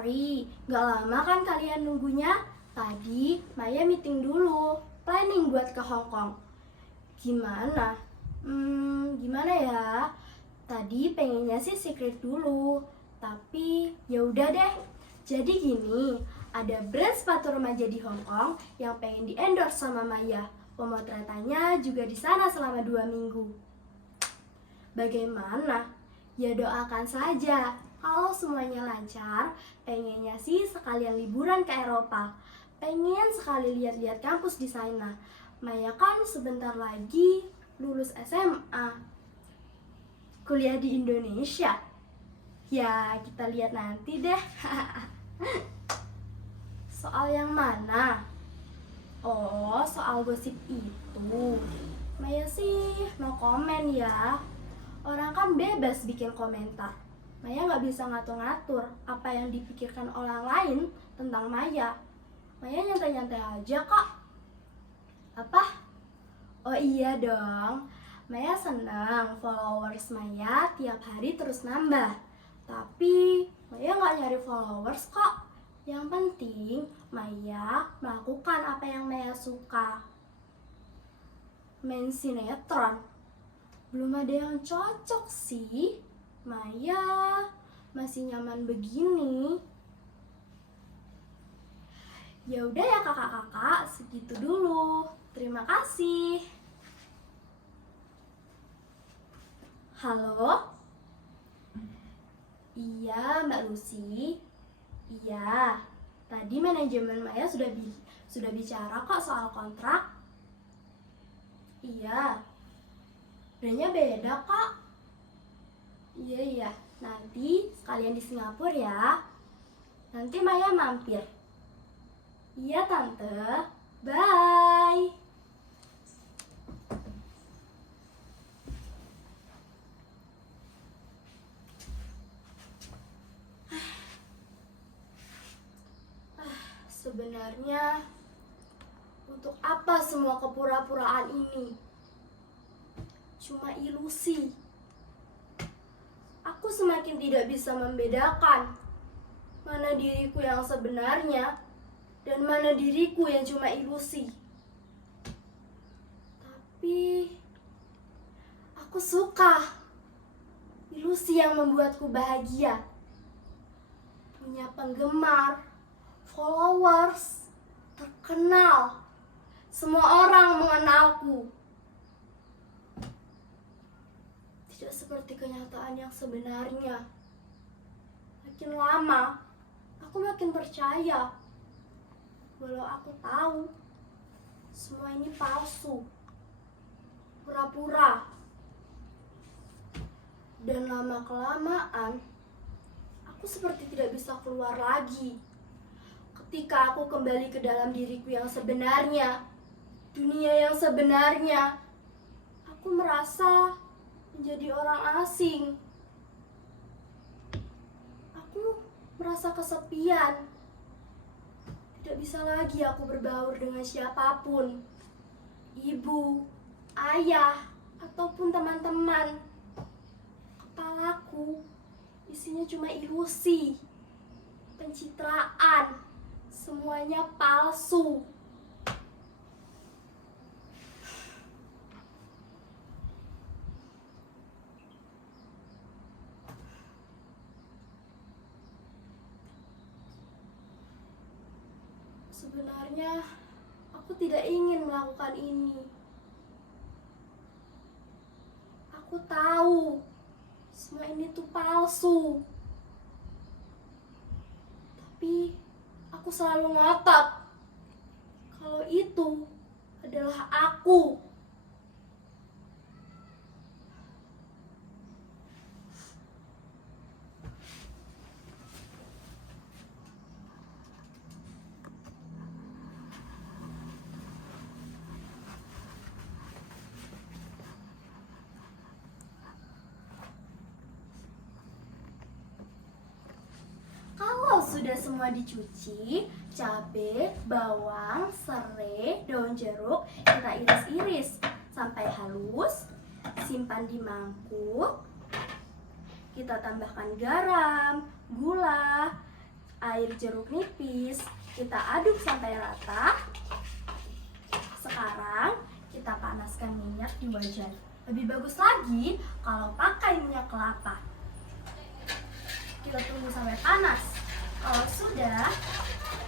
sorry, gak lama kan kalian nunggunya? Tadi Maya meeting dulu, planning buat ke Hong Kong. Gimana? Gimana ya? Tadi pengennya sih secret dulu, tapi ya udah deh. Jadi gini, ada brand sepatu remaja di Hong Kong yang pengen di-endorse sama Maya. Pemotretannya juga di sana selama 2 minggu. Bagaimana? Ya doakan saja. Kalau semuanya lancar, pengennya sih sekalian liburan ke Eropa. Pengen sekali lihat-lihat kampus di sana. Maya kan sebentar lagi lulus SMA. Kuliah di Indonesia. Ya, kita lihat nanti deh. Soal yang mana? Oh, soal gosip itu. Maya sih mau komen ya. Orang kan bebas bikin komentar. Maya nggak bisa ngatur-ngatur apa yang dipikirkan orang lain tentang Maya. Maya nyantai-nyantai aja kok. Apa? Oh iya dong. Maya senang followers Maya tiap hari terus nambah. Tapi Maya nggak nyari followers kok. Yang penting Maya melakukan apa yang Maya suka. Main sinetron. Belum ada yang cocok sih. Maya masih nyaman begini. Ya udah ya kakak-kakak, segitu dulu. Terima kasih. Halo? Iya, Mbak Lucy. Iya. Tadi manajemen Maya sudah bicara kok soal kontrak. Iya. Brandnya beda kok. Iya, nanti sekalian di Singapura ya. Nanti Maya mampir. Iya tante, bye. Sebenarnya untuk apa semua kepura-puraan ini? Cuma ilusi. Aku semakin tidak bisa membedakan mana diriku yang sebenarnya dan mana diriku yang cuma ilusi. Tapi aku suka ilusi yang membuatku bahagia. Punya penggemar, followers, terkenal. Semua orang mengenalku. Tidak seperti kenyataan yang sebenarnya. Makin lama, aku makin percaya. Walau aku tahu semua ini palsu, pura-pura. Dan lama-kelamaan, aku seperti tidak bisa keluar lagi. Ketika aku kembali ke dalam diriku yang sebenarnya, dunia yang sebenarnya, aku merasa menjadi orang asing. Aku merasa kesepian. Tidak bisa lagi aku berbaur dengan siapapun. Ibu, ayah, ataupun teman-teman. Kepalaku isinya cuma ilusi, pencitraan, semuanya palsu. Sebenarnya aku tidak ingin melakukan ini. Aku tahu semua ini tuh palsu. Tapi aku selalu ngotot kalau itu adalah aku. Kalau sudah semua dicuci, cabai, bawang, serai, daun jeruk kita iris-iris sampai halus. Simpan di mangkuk. Kita tambahkan garam, gula, air jeruk nipis, kita aduk sampai rata. Sekarang kita panaskan minyak di wajan. Lebih bagus lagi kalau pakai minyak kelapa. Kita tunggu sampai panas. Kalau sudah,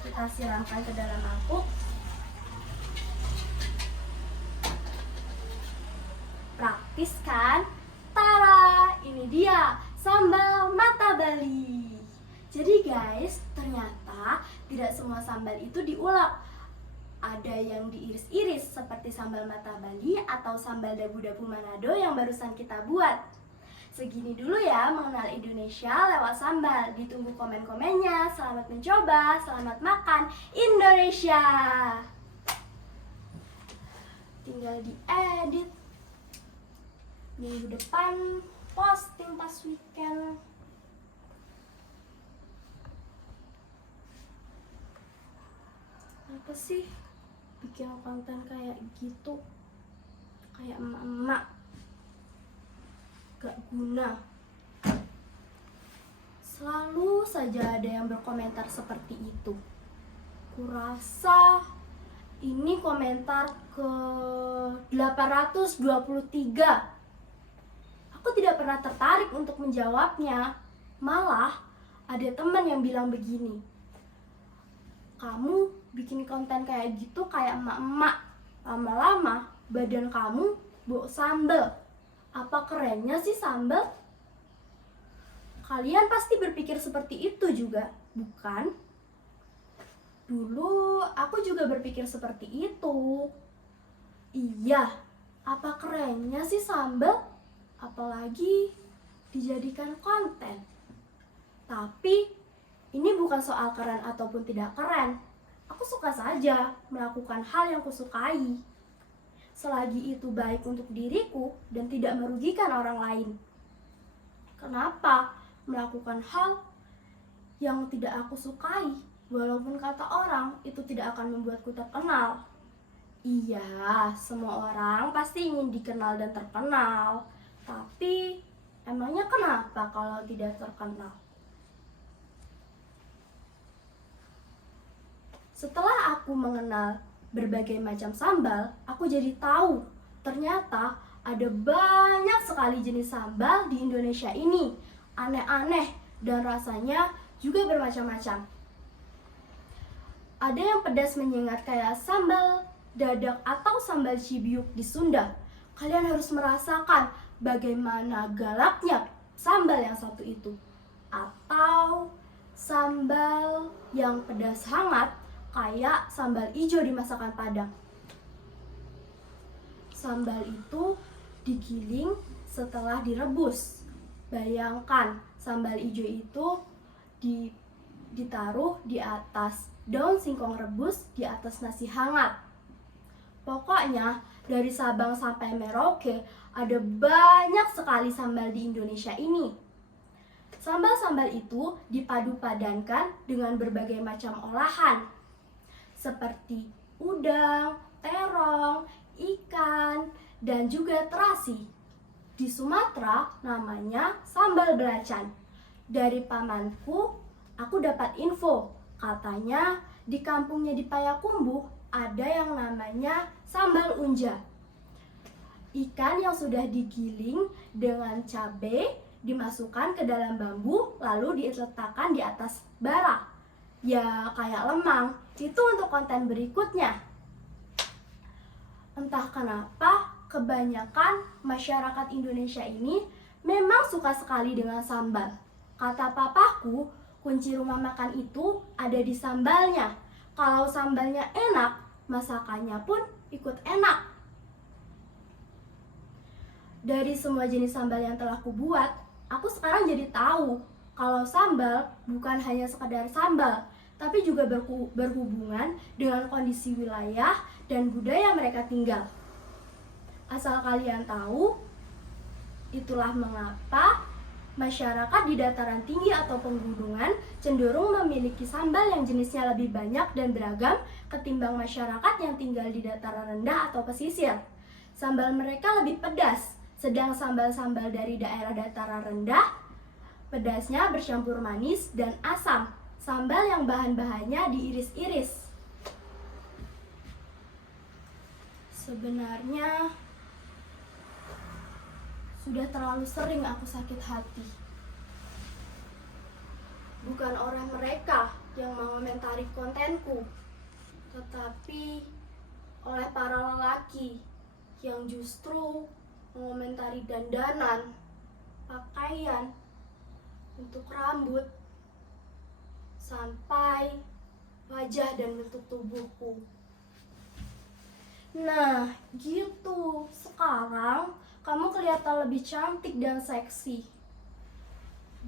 kita siramkan ke dalam mangkuk. Praktis kan? Tara, ini dia sambal mata Bali. Jadi guys, ternyata tidak semua sambal itu diulek. Ada yang diiris-iris seperti sambal mata Bali atau sambal dabu-dabu Manado yang barusan kita buat. Segini dulu ya mengenal Indonesia lewat sambal. Ditunggu komen-komennya. Selamat mencoba, selamat makan Indonesia. Tinggal diedit. Minggu depan posting pas weekend. Apa sih bikin konten kayak gitu? Kayak emak-emak, gak guna. Selalu saja ada yang berkomentar seperti itu. Kurasa ini komentar ke 823. Aku tidak pernah tertarik untuk menjawabnya. Malah ada teman yang bilang begini, kamu bikin konten kayak gitu kayak emak-emak. Lama-lama badan kamu bau sambal. Apa kerennya sih sambal? Kalian pasti berpikir seperti itu juga, bukan? Dulu aku juga berpikir seperti itu. Iya, apa kerennya sih sambal? Apalagi dijadikan konten. Tapi ini bukan soal keren ataupun tidak keren. Aku suka saja melakukan hal yang kusukai, selagi itu baik untuk diriku dan tidak merugikan orang lain. Kenapa melakukan hal yang tidak aku sukai, walaupun kata orang itu tidak akan membuatku terkenal? Iya, semua orang pasti ingin dikenal dan terkenal. Tapi emangnya kenapa kalau tidak terkenal? Setelah aku mengenal berbagai macam sambal, aku jadi tahu ternyata ada banyak sekali jenis sambal di Indonesia ini. Aneh-aneh dan rasanya juga bermacam-macam. Ada yang pedas menyengat kayak sambal dadak atau sambal cibiuk di Sunda. Kalian harus merasakan bagaimana galaknya sambal yang satu itu. Atau sambal yang pedas hangat kayak sambal ijo di masakan Padang. Sambal itu digiling setelah direbus. Bayangkan sambal ijo itu ditaruh di atas daun singkong rebus di atas nasi hangat. Pokoknya dari Sabang sampai Merauke ada banyak sekali sambal di Indonesia ini. Sambal-sambal itu dipadu-padankan dengan berbagai macam olahan, seperti udang, terong, ikan, dan juga terasi. Di Sumatera namanya sambal belacan. Dari pamanku, aku dapat info, katanya di kampungnya di Payakumbuh ada yang namanya sambal unja. Ikan yang sudah digiling dengan cabai dimasukkan ke dalam bambu lalu diletakkan di atas bara. Ya kayak lemang. Itu untuk konten berikutnya. Entah kenapa kebanyakan masyarakat Indonesia ini memang suka sekali dengan sambal. Kata papaku, kunci rumah makan itu ada di sambalnya. Kalau sambalnya enak, masakannya pun ikut enak. Dari semua jenis sambal yang telah kubuat, aku sekarang jadi tahu kalau sambal bukan hanya sekedar sambal, tapi juga berhubungan dengan kondisi wilayah dan budaya mereka tinggal. Asal kalian tahu, itulah mengapa masyarakat di dataran tinggi atau pegunungan cenderung memiliki sambal yang jenisnya lebih banyak dan beragam ketimbang masyarakat yang tinggal di dataran rendah atau pesisir. Sambal mereka lebih pedas, sedang sambal-sambal dari daerah dataran rendah pedasnya bercampur manis dan asam. sambal yang bahan-bahannya diiris-iris. Sebenarnya sudah terlalu sering aku sakit hati. Bukan oleh mereka yang mengomentari kontenku, tetapi oleh para lelaki yang justru mengomentari dandanan, pakaian, bentuk rambut, sampai wajah dan bentuk tubuhku. Nah, gitu. Sekarang kamu kelihatan lebih cantik dan seksi.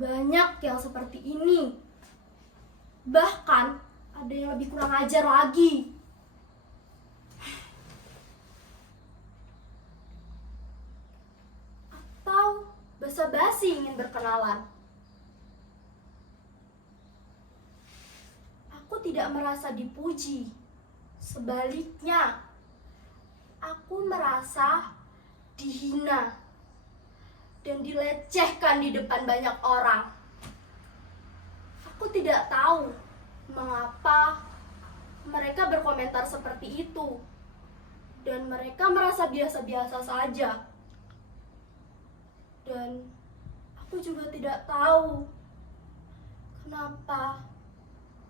Banyak yang seperti ini. Bahkan ada yang lebih kurang ajar lagi. Atau basa-basi ingin berkenalan. Aku tidak merasa dipuji. Sebaliknya, aku merasa dihina dan dilecehkan di depan banyak orang. Aku tidak tahu mengapa mereka berkomentar seperti itu, dan mereka merasa biasa-biasa saja. Dan aku juga tidak tahu kenapa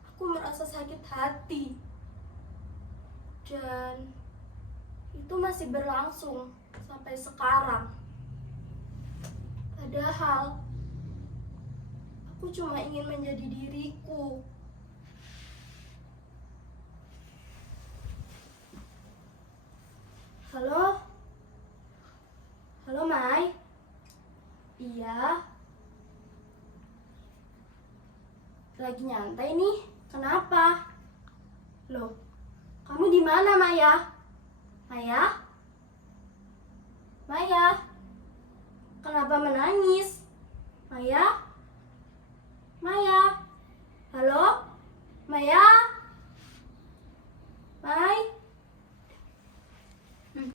aku merasa sakit hati. Dan itu masih berlangsung sampai sekarang. Padahal aku cuma ingin menjadi diriku. Halo? Halo, Mai? Iya? Lagi nyantai nih. Kenapa? Loh, kamu di mana, Maya? Maya? Maya? Kenapa menangis? Maya?